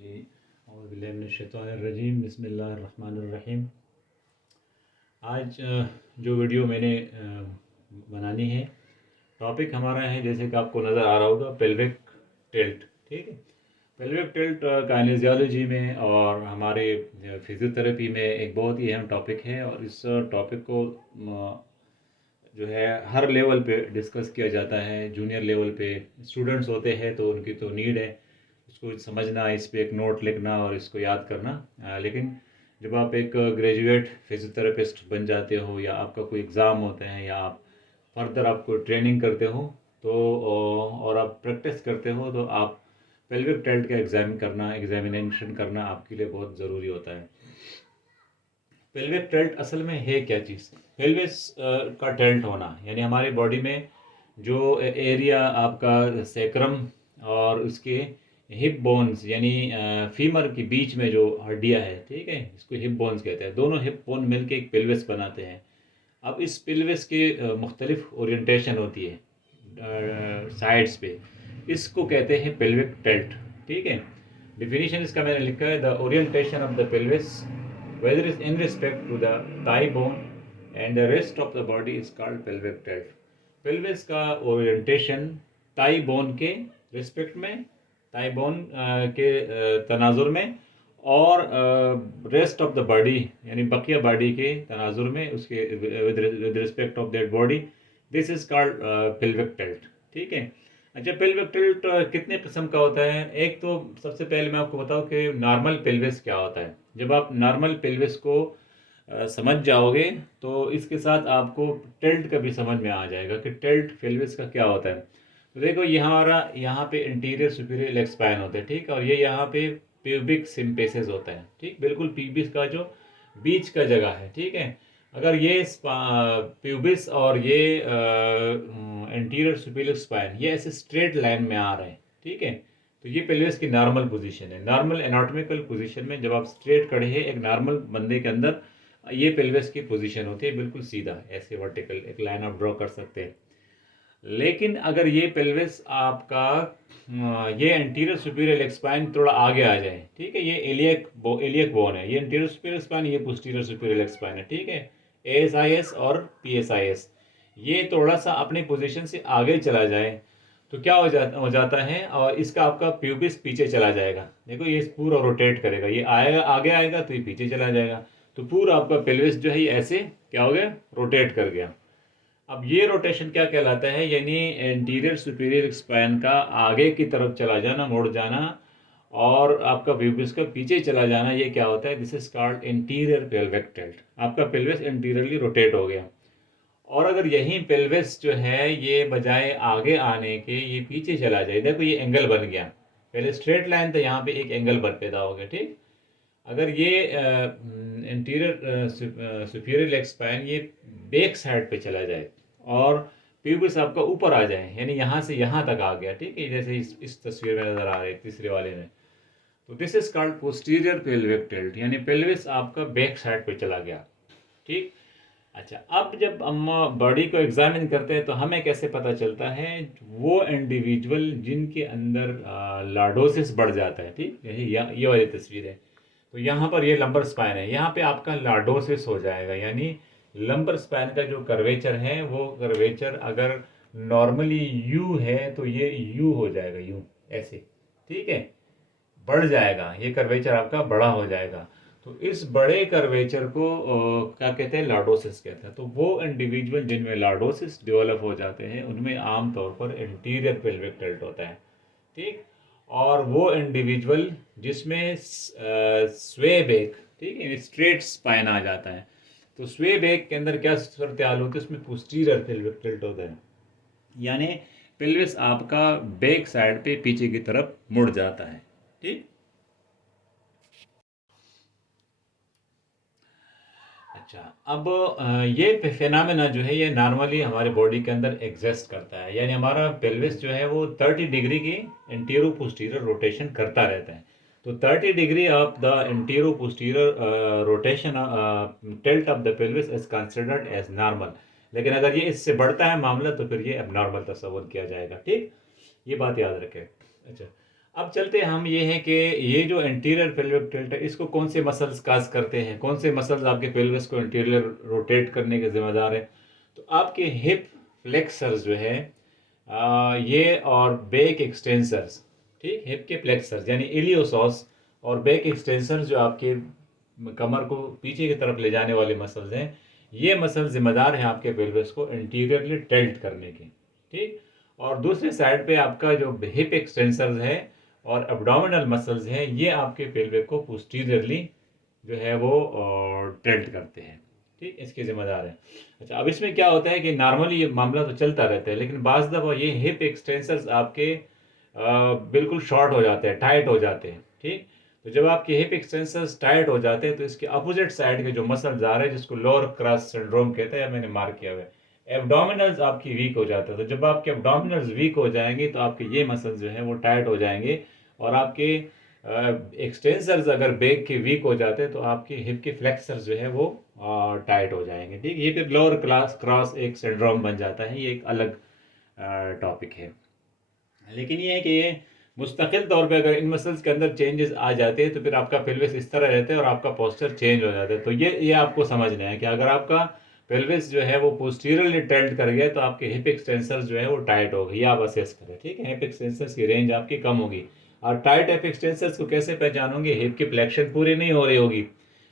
जी औज़ुबिल्लाहिमिनश्शैतानिर्रजीम बिस्मिल्लाहिर्रहमानिर्रहीम। आज जो वीडियो मैंने बनानी है, टॉपिक हमारा है, जैसे कि आपको नज़र आ रहा होगा, पेल्विक टिल्ट। ठीक है, पेल्विक टिल्ट काइनेजियोलॉजी में और हमारे फिजियोथेरेपी में एक बहुत ही अहम टॉपिक है और इस टॉपिक को जो है हर लेवल पे डिस्कस किया जाता है। जूनियर लेवल पे स्टूडेंट्स होते हैं तो उनकी तो नीड है इसको समझना, इस पे एक नोट लिखना और इसको याद करना। लेकिन जब आप एक ग्रेजुएट फिजियोथेरेपिस्ट बन जाते हो या आपका कोई एग्ज़ाम होते हैं या आप फर्दर आपको ट्रेनिंग करते हो तो और आप प्रैक्टिस करते हो तो आप पेल्विक टिल्ट का एग्जामिनेशन करना आपके लिए बहुत ज़रूरी होता है। पेल्विक टिल्ट असल में है क्या चीज़? पेल्विस का टिल्ट होना यानी हमारी बॉडी में जो एरिया आपका सेक्रम और उसके हिप बोन्स यानी फीमर के बीच में जो हड्डियां है, ठीक है, इसको हिप बोन्स कहते हैं। दोनों हिप बोन मिलके एक पेल्विस बनाते हैं। अब इस पेल्विस के मुख्तलिफ ओरिएंटेशन होती है साइड्स पे, इसको कहते हैं पेल्विक टिल्ट। ठीक है, डिफिनीशन इसका मैंने लिखा है, the orientation of the pelvis whether is in respect to the thigh bone and the rest of the body is called pelvic tilt. pelvis का ओरिएंटेशन थाई बोन के रिस्पेक्ट में, thigh bone के तनाजुर में और रेस्ट ऑफ द बॉडी यानी बकिया body के तनाजुर में, उसके with respect of that body, this is called pelvic tilt. ठीक है, अच्छा, पेल्विक टिल्ट कितने किस्म का होता है? एक तो सबसे पहले मैं आपको बताऊं कि नॉर्मल पेल्विस क्या होता है। जब आप नॉर्मल पेल्विस को समझ जाओगे तो इसके साथ आपको टिल्ट का भी समझ में आ जाएगा कि टिल्ट पेल्विस का क्या होता है। तो देखो, यहाँ पे इंटीरियर सुपीरियर लेग स्पाइन होता है, ठीक, और ये यहाँ पे प्यूबिक सिम्पेसिस होता है। ठीक, बिल्कुल प्यूबिस का जो बीच का जगह है। ठीक है, अगर ये प्यूबिस और ये एंटीरियर सुपीरियर स्पाइन ये ऐसे स्ट्रेट लाइन में आ रहे हैं, ठीक है, तो ये पेल्विस की नॉर्मल पोजीशन है। नॉर्मल एनाटॉमिकल पोजीशन में जब आप स्ट्रेट खड़े हैं एक नॉर्मल बंदे के अंदर, ये पेल्विस की पोजीशन होती है, बिल्कुल सीधा ऐसे वर्टिकल एक लाइन आप ड्रॉ कर सकते हैं। लेकिन अगर ये पेल्विस आपका ये एंटीरियर सुपीरियर लेग स्पाइन थोड़ा आगे आ जाए, ठीक है, ये एलियक बोन है, ये एंटीरियर सुपीरियर स्पाइन, ये पोस्टीरियर सुपीरियर लेग स्पाइन है, ठीक है, एएसआईएस और पीएसआईएस, ये थोड़ा सा अपनी पोजीशन से आगे चला जाए तो क्या हो जाता है, और इसका आपका प्यूबिस पीछे चला जाएगा। देखो, ये पूरा रोटेट करेगा, ये आएगा आगे आएगा तो ये पीछे चला जाएगा, तो पूरा आपका पेल्विस जो है ये ऐसे क्या हो गया, रोटेट कर गया। अब ये रोटेशन क्या कहलाता है, यानी एंटीरियर सुपीरियर स्पाइन का आगे की तरफ चला जाना, मुड़ जाना, और आपका प्यूबिस का पीछे चला जाना, ये क्या होता है, this is called interior pelvic tilt. आपका पेल्विस इंटीरियरली रोटेट हो गया। और अगर यही पेल्विस जो है ये बजाय आगे आने के ये पीछे चला जाए, देखो ये एंगल बन गया, पहले स्ट्रेट लाइन था, यहाँ पे एक एंगल बन पैदा हो गया। ठीक, अगर ये इंटीरियर सुपीरियर लेग स्पाइन ये बैक साइड पे चला जाए और प्यूबिस आपका ऊपर आ जाए, यानी यहाँ से यहाँ तक आ गया, ठीक है, जैसे इस तस्वीर में नजर आ रहा है तीसरे वाले में, तो this is called posterior pelvic tilt, यानी पेल्विस आपका बैक साइड पे चला गया। ठीक, अच्छा, अब जब हम बॉडी को एग्जामिन करते हैं तो हमें कैसे पता चलता है? वो इंडिविजुअल जिनके अंदर लॉर्डोसिस बढ़ जाता है, ठीक, ये वाली तस्वीर है, तो यहाँ पर ये लंबर स्पाइन है, यहाँ पे आपका लॉर्डोसिस हो जाएगा, यानी लंबर स्पाइन का जो कर्वेचर है वो कर्वेचर अगर नॉर्मली यू है तो ये यू हो जाएगा, यू ऐसे, ठीक है, बढ़ जाएगा, ये कर्वेचर आपका बड़ा हो जाएगा। तो इस बड़े कर्वेचर को क्या कहते हैं, लॉर्डोसिस कहते हैं। तो वो इंडिविजुअल जिनमें लॉर्डोसिस डेवलप हो जाते हैं उनमें आमतौर पर इंटीरियर पेल्विक टिल्ट होता है। ठीक, और वो इंडिविजुअल जिसमें स्वे बैक, ठीक है, स्ट्रेट स्पाइन आ जाता है, तो स्वे बैक के अंदर क्या सूरत हाल होती है, उसमें पोस्टीरियर पेल्विक टिल्ट होता है, यानी पेल्विस आपका बैक साइड पे पीछे की तरफ मुड़ जाता है। ठीक, अच्छा, अब ये फिनोमेना जो है ये नॉर्मली हमारे बॉडी के अंदर एग्जिस्ट करता है, यानी हमारा पेल्विस जो है वो 30 डिग्री की इंटीरो पोस्टीरियर रोटेशन करता रहता है। तो 30 degree of the anterior posterior rotation tilt of the pelvis is considered as normal. लेकिन अगर ये इससे बढ़ता है मामला तो फिर ये अब नॉर्मल तस्वर किया जाएगा। ठीक, ये बात याद रखें। अच्छा, अब चलते हैं हम, ये है कि ये जो एंटीरियर पेल्विक टिल्ट है इसको कौन से मसल्स काज करते हैं, कौन से मसल्स आपके पेल्विस को एंटीरियर रोटेट करने के जिम्मेदार है। तो आपके हिप फ्लेक्सर्स जो है ये और बैक एक्सटेंसर्स, ठीक, हिप के फ्लेक्सर्स यानी इलियोसॉस और बैक एक्सटेंसर्स जो आपके कमर को पीछे की तरफ ले जाने वाले मसल्स हैं, ये मसल जिम्मेदार हैं आपके पेल्विस को एंटीरियरली टिल्ट करने के, ठीक। और दूसरे साइड पे आपका जो हिप एक्सटेंसर्स है और एब्डोमिनल मसल्स हैं, ये आपके पेल्विक को पोस्टीरियरली जो है वो टिल्ट करते हैं, ठीक, इसके जिम्मेदार है। अच्छा, अब इसमें क्या होता है कि नॉर्मली ये मामला तो चलता रहता है, लेकिन बाज़ दफ़ा ये हिप एक्सटेंसर्स आपके बिल्कुल शॉर्ट हो जाते हैं, टाइट हो जाते हैं, ठीक। तो जब आपके हिप एक्सटेंसर्स टाइट हो जाते हैं तो इसके अपोजिट साइड के जो मसल्स आ रहे हैं जिसको लोअर क्रॉस सिंड्रोम कहते हैं, या मैंने मार्क किया हुआ है, एब्डोमिनल्स आपकी वीक हो जाता है। तो जब आपके एब्डोमिनल्स वीक हो जाएंगे तो आपके ये मसल्स जो है वो टाइट हो जाएंगे, और आपके एक्सटेंसर्स अगर बैक के वीक हो जाते हैं तो आपके हिप के फ्लेक्सर्स जो है वो टाइट हो जाएंगे, ठीक। ये फिर लोअर क्लास क्रॉस एक सिंड्रोम बन जाता है, ये एक अलग टॉपिक है। लेकिन ये है कि ये मुस्तकिल तौर पे अगर इन मसल्स के अंदर चेंजेस आ जाते हैं तो फिर आपका पेल्विस इस तरह रहता है और आपका पोस्चर चेंज हो जाता है। तो ये आपको समझना है कि अगर आपका पेल्विस जो है वो पोस्टीरियरली टिल्ट कर गया तो आपके हिप एक्सटेंसर्स जो है वो टाइट हो गई, ये आप असेस करें, ठीक है। हिप एक्सटेंसर्स की रेंज आपकी कम होगी, और टाइट हिप एक्सटेंसर्स को कैसे पहचानोगे, हिप की फ्लेक्शन पूरी नहीं हो रही होगी,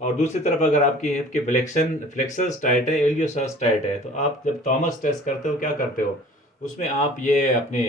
और दूसरी तरफ अगर आपकी हिप की फ्लेक्सर्स टाइट है, एलियोसर्स टाइट है, तो आप जब थॉमस टेस्ट करते हो क्या करते हो, उसमें आप ये अपने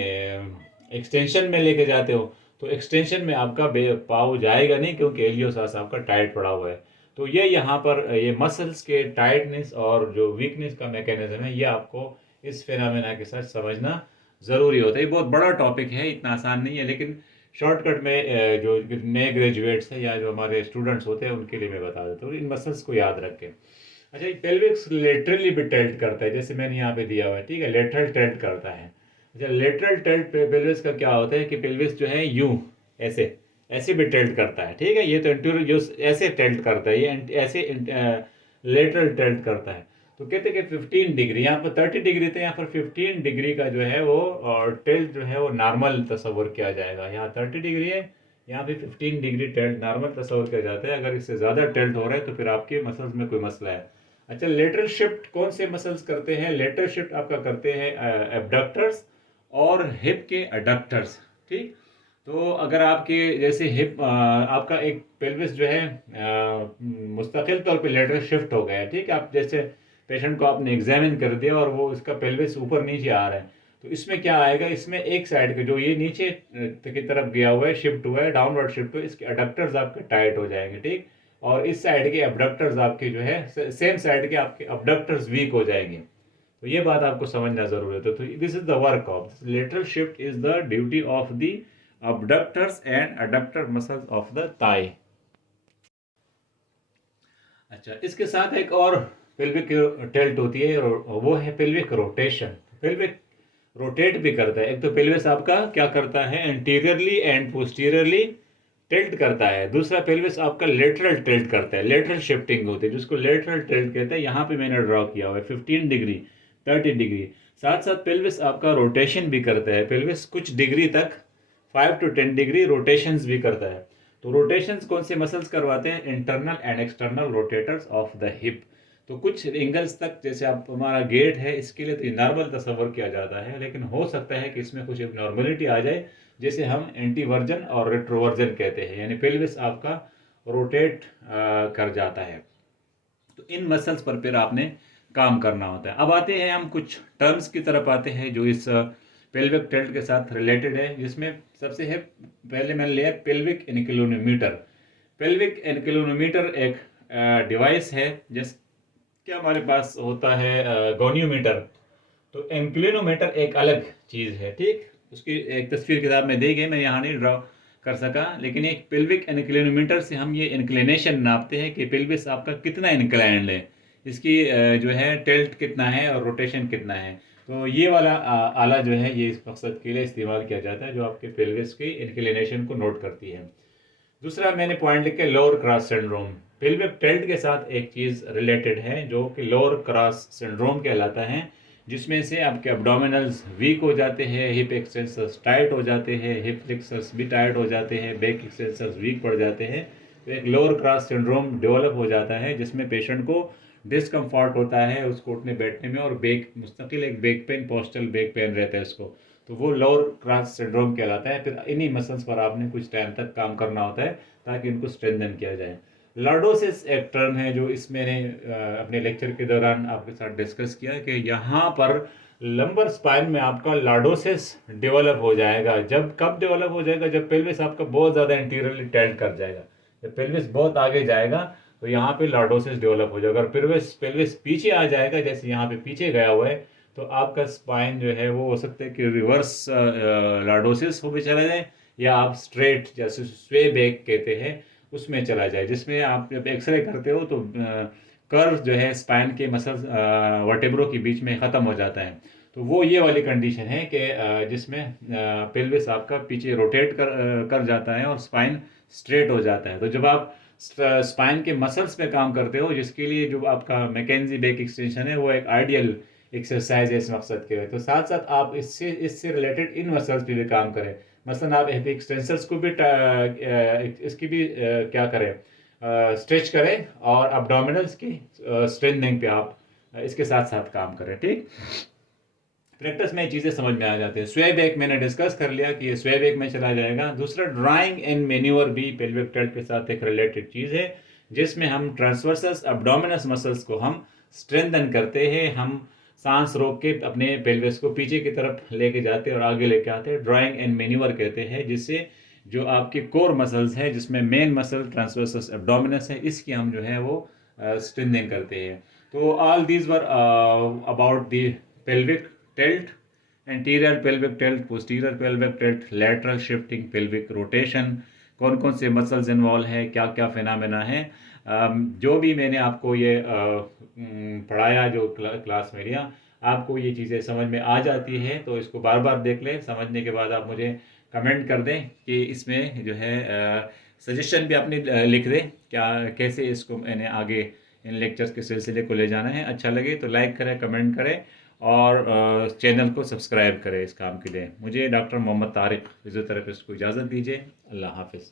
एक्सटेंशन में लेके जाते हो, तो एक्सटेंशन में आपका पाव जाएगा नहीं क्योंकि एलियोसास आपका टाइट पड़ा हुआ है। तो ये यहाँ पर ये मसल्स के टाइटनेस और जो वीकनेस का मैकेनिज्म है, ये आपको इस फिनोमेना के साथ समझना ज़रूरी होता है। ये बहुत बड़ा टॉपिक है, इतना आसान नहीं है, लेकिन शॉर्टकट में जो नए ग्रेजुएट्स हैं या जो हमारे स्टूडेंट्स होते हैं उनके लिए मैं बता देता हूँ, इन मसल्स को याद रखें। अच्छा, ये पेल्विक्स लेटरली भी टिल्ट करता है, जैसे मैंने यहाँ पे दिया हुआ है, ठीक है, लेटरल टिल्ट करता है। अच्छा, लेटरल टिल्ट पेल्विस का क्या होता है कि पेल्विस जो है यूं ऐसे ऐसे भी टिल्ट करता है, ठीक है। ये तो एंटीरियर जो ऐसे टिल्ट करता है, ये ऐसे लेटरल टिल्ट करता है। तो कहते हैं कि 15 डिग्री, यहाँ पर 30 डिग्री थे, यहाँ पर 15 डिग्री का जो है वो टिल्ट जो है वो नॉर्मल तस्वर किया जाएगा। यहाँ 30 डिग्री है, यहाँ पे 15 डिग्री टिल्ट नॉर्मल तस्वर किया जाता है। अगर इससे ज़्यादा टिल्ट हो रहा है तो फिर आपके मसल्स में कोई मसला है। अच्छा, लेटरल शिफ्ट कौन से मसल्स करते हैं, लेटरल शिफ्ट आपका करते हैं एब्डक्टर्स और हिप के एडक्टर्स, ठीक। तो अगर आपके जैसे हिप आपका एक पेल्विस जो है मुस्तकिल तौर पे लेटरल शिफ्ट हो गया है, ठीक है। आप जैसे पेशेंट को आपने एग्जामिन कर दिया और वो इसका पेल्विस ऊपर नीचे आ रहा है, तो इसमें क्या आएगा, इसमें एक साइड के जो ये नीचे की तरफ गया हुआ है, शिफ्ट हुआ है, डाउनवर्ड शिफ्ट हुआ है, इसके एडक्टर्स आपके टाइट हो जाएंगे, ठीक। और इस साइड के एबडक्टर्स आपके जो है सेम साइड के आपके एबडक्टर्स वीक हो जाएंगे। तो ये बात आपको समझना जरूरी है। तो this is the work of lateral shift, is the duty of the abductors and adductor muscles of the thigh। अच्छा, इसके साथ एक और पेल्विक टिल्ट होती है, वो है पेल्विक रोटेशन। पेल्विक रोटेट भी करता है। एक तो पेल्विस आपका क्या करता है, एंटीरियरली एंड पोस्टीरियरली टिल्ट करता है। दूसरा पेल्विस आपका लेटरल टिल्ट करता है, लेटरल शिफ्टिंग होती है जिसको लेटरल टिल्ट कहते हैं। यहाँ पे मैंने ड्रॉ किया हुआ है 15 डिग्री 30 डिग्री। साथ साथ पेल्विस आपका रोटेशन भी करता है। पेल्विस कुछ डिग्री तक 5 to 10 डिग्री रोटेशंस भी करता है। तो रोटेशंस कौन से मसल्स करवाते हैं, internal and external rotators of the hip. तो कुछ एंगल्स तक, जैसे आप हमारा गेट है, इसके लिए तो नॉर्मल तस्वर किया जाता है, लेकिन हो सकता है कि इसमें कुछ एक नॉर्मलिटी आ जाए, जैसे हम एंटीवर्जन और रेट्रोवर्जन कहते हैं, यानी पेल्विस आपका रोटेट कर जाता है। तो इन मसल्स पर फिर आपने काम करना होता है। अब आते हैं हम कुछ टर्म्स की तरफ आते हैं जो इस पेल्विक टिल्ट के साथ रिलेटेड है, जिसमें सबसे है, पहले मैंने लिया पेल्विक इनक्लिनोमीटर। पेल्विक इनक्लिनोमीटर एक डिवाइस है जिसके हमारे पास होता है गोनियोमीटर। तो इंक्लिनोमीटर एक अलग चीज़ है, ठीक। उसकी एक तस्वीर किताब में दी गई, मैं यहाँ नहीं ड्रॉ कर सका, लेकिन एक पेल्विक इनक्लिनोमीटर से हम ये इंक्लिनेशन नापते हैं कि पेल्विस आपका कितना इंक्लाइंड है, इसकी जो है टिल्ट कितना है और रोटेशन कितना है। तो ये वाला आला जो है ये इस मकसद के लिए इस्तेमाल किया जाता है, जो आपके पेल्विस की इंक्लिनेशन को नोट करती है। दूसरा मैंने पॉइंट लिख के lower cross syndrome. Pelvic tilt के साथ एक चीज़ रिलेटेड है जो कि लोअर क्रॉस सिंड्रोम कहलाता है। जिसमें से आपके एब्डोमिनल्स वीक हो जाते हैं, हिप एक्सटेंसर्स टाइट हो जाते हैं, हिप फ्लेक्सर्स भी टाइट हो जाते हैं, बैक एक्सटेंसर्स वीक पड़ जाते हैं। तो एक लोअर क्रॉस सिंड्रोम डेवलप हो जाता है, जिसमें पेशेंट को डिस्कम्फर्ट होता है उसको उठने बैठने में, और बैक मुस्तकिल एक back pain, postal back pain रहता है उसको। तो वो लोअर क्रॉस सिंड्रोम कहलाता है। फिर इन्हीं मसल्स पर आपने कुछ टाइम तक काम करना होता है ताकि इनको स्ट्रेंथन किया जाए। लॉर्डोसिस एक टर्म है जो इस मैंने अपने लेक्चर के दौरान आपके साथ डिस्कस किया कि यहाँ पर लंबर स्पाइन में आपका लॉर्डोसिस डेवलप हो जाएगा। जब कब डेवलप हो जाएगा? जब पेल्विस आपका बहुत ज़्यादा इंटीरियरली टेल्ट कर जाएगा, जब पेल्विस बहुत आगे जाएगा तो यहाँ पे लॉर्डोसिस डेवलप हो जाएगा। और पेल्विस पेल्विस पीछे आ जाएगा, जैसे यहाँ पे पीछे गया हुआ है, तो आपका स्पाइन जो है वो हो सकता है कि रिवर्स लॉर्डोसिस हो भी चला जाए, या आप स्ट्रेट जैसे स्वे बैक कहते हैं उसमें चला जाए, जिसमें आप जब एक्सरे करते हो तो कर्व जो है स्पाइन के मसल्स वर्टेब्रो के बीच में ख़त्म हो जाता है। तो वो ये वाली कंडीशन है कि जिसमें पेल्विस आपका पीछे रोटेट कर जाता है और स्पाइन स्ट्रेट हो जाता है। तो जब आप स्पाइन के मसल्स पे काम करते हो, जिसके लिए जो आपका मैकेंजी बैक एक्सटेंशन है वो एक आइडियल एक्सरसाइज है इस मकसद के लिए, तो साथ साथ आप इससे रिलेटेड इन मसल्स पे भी काम करें। मसलन आप हिप एक्सटेंसर्स को भी इसकी भी क्या करें, स्ट्रेच करें, और अब्डोमिनल्स की स्ट्रेंथनिंग पे आप इसके साथ साथ काम करें। ठीक, प्रैक्टिस में ये चीज़ें समझ में आ जाती है। स्वे बैक मैंने डिस्कस कर लिया कि ये स्वे बैक में चला जाएगा। दूसरा ड्राइंग एंड मैन्यूअर भी पेल्विक टिल्ट के साथ एक रिलेटेड चीज़ है, जिसमें हम ट्रांसवर्सस अब्डोमिनस मसल्स को हम स्ट्रेंथन करते हैं। हम सांस रोक के अपने पेल्विस को पीछे की तरफ लेके जाते हैं और आगे लेके आते हैं। ड्राइंग एंड मैन्यूअर कहते हैं, जिससे जो आपके कोर मसल्स हैं, जिसमें मेन मसल ट्रांसवर्सस एब्डोमिनस है, इसकी हम जो है वो स्ट्रेंथनिंग करते हैं। तो all these were about the pelvic tilt, anterior pelvic tilt, posterior pelvic tilt, lateral shifting pelvic rotation, कौन कौन से मसल्स इन्वॉल्व है, क्या क्या फिनोमेना है। जो भी मैंने आपको ये पढ़ाया, जो क्लास में लिया, आपको ये चीज़ें समझ में आ जाती है तो इसको बार बार देख लें। समझने के बाद आप मुझे कमेंट कर दें कि इसमें जो है सजेशन भी अपने लिख दें, क्या कैसे इसको मैंने आगे इन लेक्चर्स के सिलसिले को ले जाना है। अच्छा लगे तो लाइक करें, कमेंट करें, और चैनल को सब्सक्राइब करें इस काम के लिए। मुझे डॉक्टर मोहम्मद तारिक फिजियोथेरेपिस्ट को इजाज़त दीजिए। अल्लाह हाफिज़।